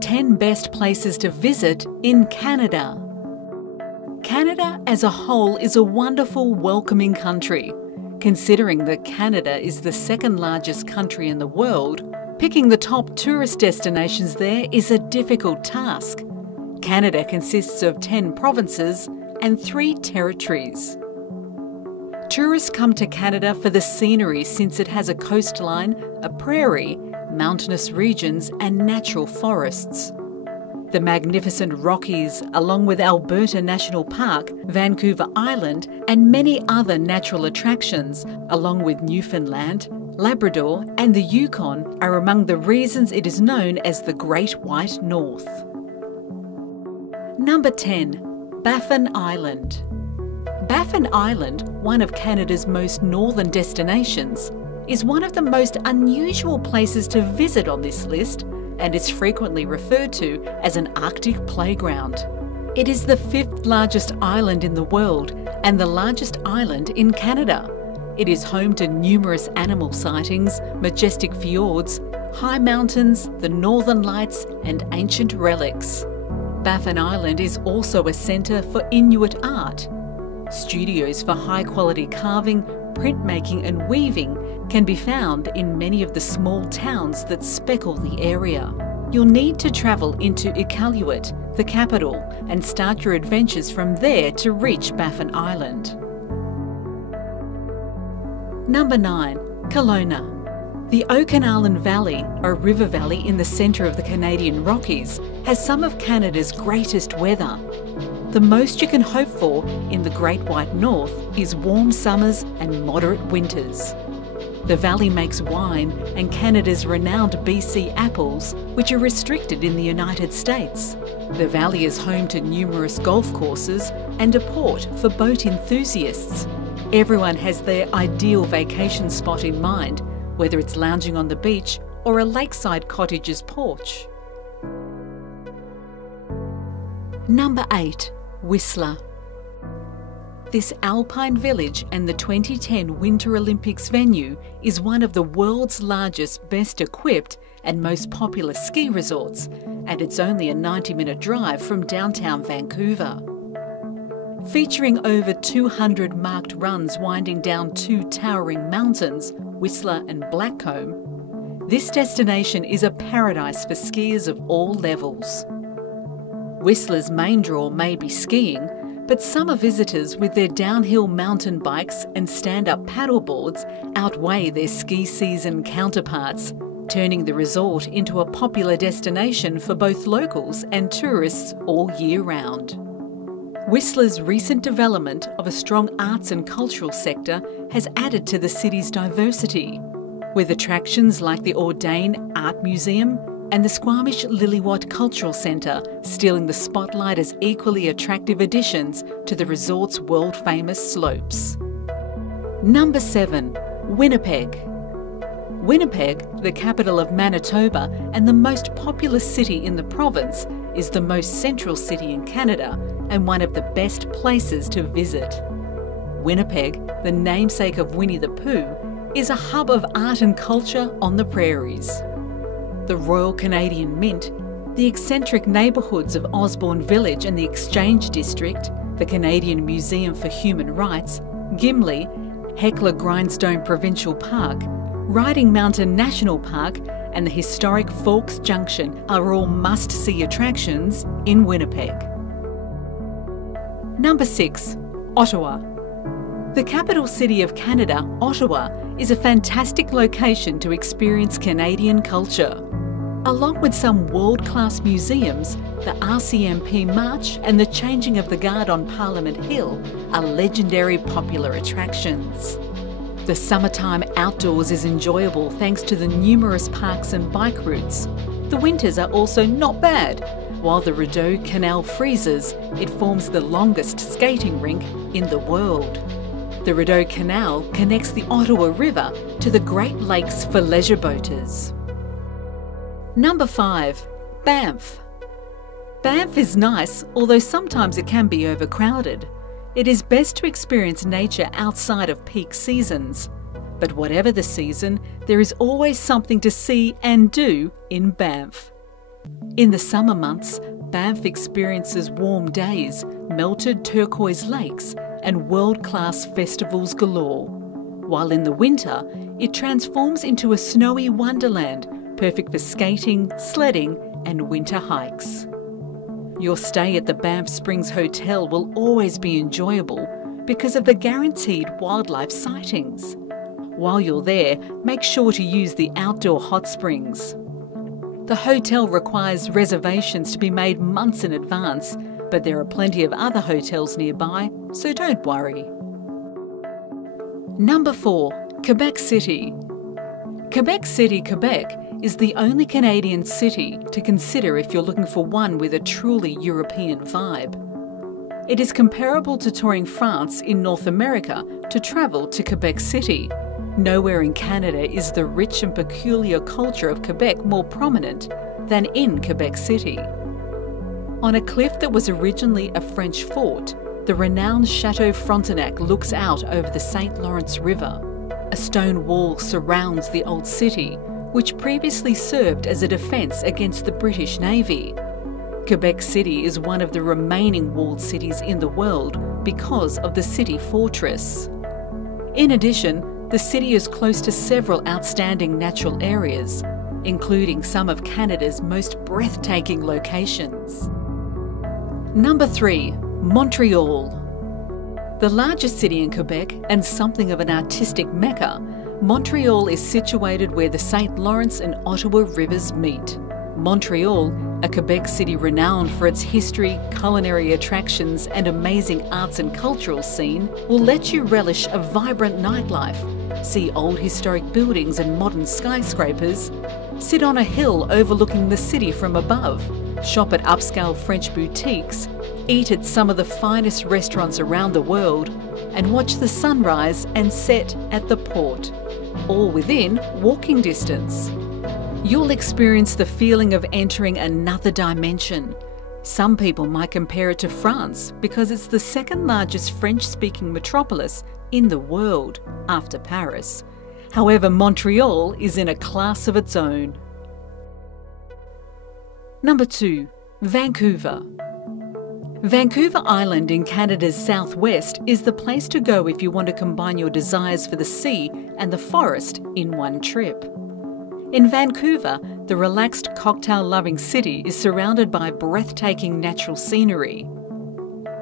10 best places to visit in Canada. Canada as a whole is a wonderful, welcoming country. Considering that Canada is the second largest country in the world, picking the top tourist destinations there is a difficult task. Canada consists of 10 provinces and 3 territories. Tourists come to Canada for the scenery since it has a coastline, a prairie, mountainous regions and natural forests. The magnificent Rockies, along with Alberta National Park, Vancouver Island and many other natural attractions, along with Newfoundland, Labrador and the Yukon, are among the reasons it is known as the Great White North. Number 10. Baffin Island. Baffin Island, one of Canada's most northern destinations, is one of the most unusual places to visit on this list and is frequently referred to as an Arctic playground. It is the 5th largest island in the world and the largest island in Canada. It is home to numerous animal sightings, majestic fjords, high mountains, the northern lights and ancient relics. Baffin Island is also a centre for Inuit art. Studios for high-quality carving, printmaking and weaving can be found in many of the small towns that speckle the area. You'll need to travel into Iqaluit, the capital, and start your adventures from there to reach Baffin Island. Number 9. Kelowna. The Okanagan Valley, a river valley in the centre of the Canadian Rockies, has some of Canada's greatest weather. The most you can hope for in the Great White North is warm summers and moderate winters. The valley makes wine and Canada's renowned BC apples, which are restricted in the United States. The valley is home to numerous golf courses and a port for boat enthusiasts. Everyone has their ideal vacation spot in mind, whether it's lounging on the beach or a lakeside cottage's porch. Number 8. Whistler. This alpine village and the 2010 Winter Olympics venue is one of the world's largest, best equipped and most popular ski resorts, and it's only a 90-minute drive from downtown Vancouver. Featuring over 200 marked runs winding down 2 towering mountains, Whistler and Blackcomb, this destination is a paradise for skiers of all levels. Whistler's main draw may be skiing, but summer visitors with their downhill mountain bikes and stand-up paddleboards outweigh their ski season counterparts, turning the resort into a popular destination for both locals and tourists all year round. Whistler's recent development of a strong arts and cultural sector has added to the city's diversity, with attractions like the Audain Art Museum and the Squamish Lillywat Cultural Centre stealing the spotlight as equally attractive additions to the resort's world-famous slopes. Number 7. Winnipeg. Winnipeg, the capital of Manitoba and the most populous city in the province, is the most central city in Canada and one of the best places to visit. Winnipeg, the namesake of Winnie the Pooh, is a hub of art and culture on the prairies. The Royal Canadian Mint, the eccentric neighbourhoods of Osborne Village and the Exchange District, the Canadian Museum for Human Rights, Gimli, Heckler Grindstone Provincial Park, Riding Mountain National Park and the historic Forks Junction are all must-see attractions in Winnipeg. Number 6. Ottawa. The capital city of Canada, Ottawa, is a fantastic location to experience Canadian culture. Along with some world-class museums, the RCMP March and the Changing of the Guard on Parliament Hill are legendary popular attractions. The summertime outdoors is enjoyable thanks to the numerous parks and bike routes. The winters are also not bad. While the Rideau Canal freezes, it forms the longest skating rink in the world. The Rideau Canal connects the Ottawa River to the Great Lakes for leisure boaters. Number 5. Banff. Banff is nice, although sometimes it can be overcrowded. It is best to experience nature outside of peak seasons. But whatever the season, there is always something to see and do in Banff. In the summer months, Banff experiences warm days, melted turquoise lakes, and world-class festivals galore. While in the winter, it transforms into a snowy wonderland, perfect for skating, sledding, and winter hikes. Your stay at the Banff Springs Hotel will always be enjoyable because of the guaranteed wildlife sightings. While you're there, make sure to use the outdoor hot springs. The hotel requires reservations to be made months in advance, but there are plenty of other hotels nearby, so don't worry. Number 4. Quebec City. Quebec City, Quebec is the only Canadian city to consider if you're looking for one with a truly European vibe. It is comparable to touring France in North America to travel to Quebec City. Nowhere in Canada is the rich and peculiar culture of Quebec more prominent than in Quebec City. On a cliff that was originally a French fort, the renowned Chateau Frontenac looks out over the St. Lawrence River. A stone wall surrounds the old city, which previously served as a defence against the British Navy. Quebec City is one of the remaining walled cities in the world because of the city fortress. In addition, the city is close to several outstanding natural areas, including some of Canada's most breathtaking locations. Number 3. Montreal. The largest city in Quebec and something of an artistic mecca, Montreal is situated where the St. Lawrence and Ottawa rivers meet. Montreal, a Quebec city renowned for its history, culinary attractions and amazing arts and cultural scene, will let you relish a vibrant nightlife, see old historic buildings and modern skyscrapers, sit on a hill overlooking the city from above, shop at upscale French boutiques, eat at some of the finest restaurants around the world, and watch the sunrise and set at the port, all within walking distance. You'll experience the feeling of entering another dimension. Some people might compare it to France because it's the second largest French-speaking metropolis in the world after Paris. However, Montreal is in a class of its own. Number 2. Vancouver. Vancouver Island in Canada's southwest is the place to go if you want to combine your desires for the sea and the forest in one trip. In Vancouver, the relaxed cocktail-loving city is surrounded by breathtaking natural scenery.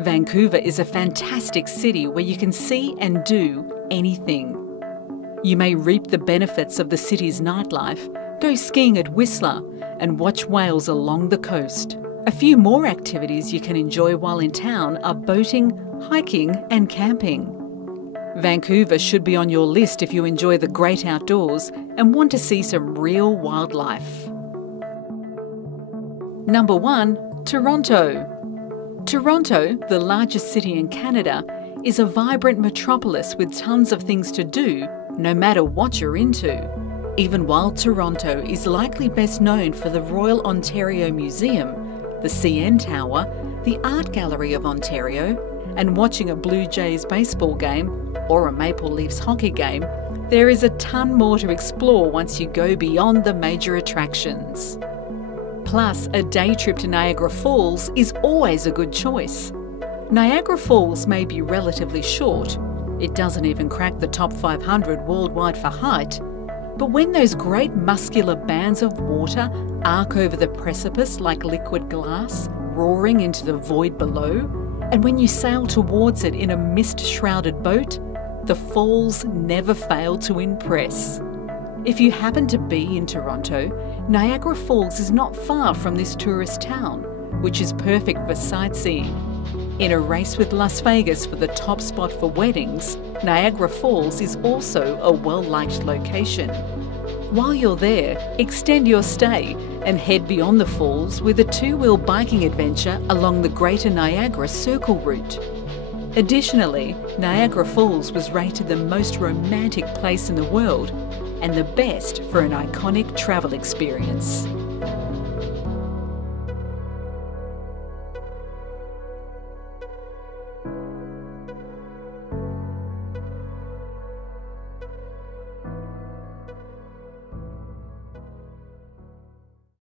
Vancouver is a fantastic city where you can see and do anything. You may reap the benefits of the city's nightlife, go skiing at Whistler, and watch whales along the coast. A few more activities you can enjoy while in town are boating, hiking, and camping. Vancouver should be on your list if you enjoy the great outdoors and want to see some real wildlife. Number 1. Toronto. Toronto, the largest city in Canada, is a vibrant metropolis with tons of things to do, no matter what you're into. Even while Toronto is likely best known for the Royal Ontario Museum, the CN Tower, the Art Gallery of Ontario, and watching a Blue Jays baseball game or a Maple Leafs hockey game, there is a ton more to explore once you go beyond the major attractions. Plus, a day trip to Niagara Falls is always a good choice. Niagara Falls may be relatively short. It doesn't even crack the top 500 worldwide for height. But when those great muscular bands of water arc over the precipice like liquid glass, roaring into the void below, and when you sail towards it in a mist-shrouded boat, the falls never fail to impress. If you happen to be in Toronto, Niagara Falls is not far from this tourist town, which is perfect for sightseeing. In a race with Las Vegas for the top spot for weddings, Niagara Falls is also a well-liked location. While you're there, extend your stay and head beyond the falls with a two-wheel biking adventure along the Greater Niagara Circle route. Additionally, Niagara Falls was rated the most romantic place in the world and the best for an iconic travel experience.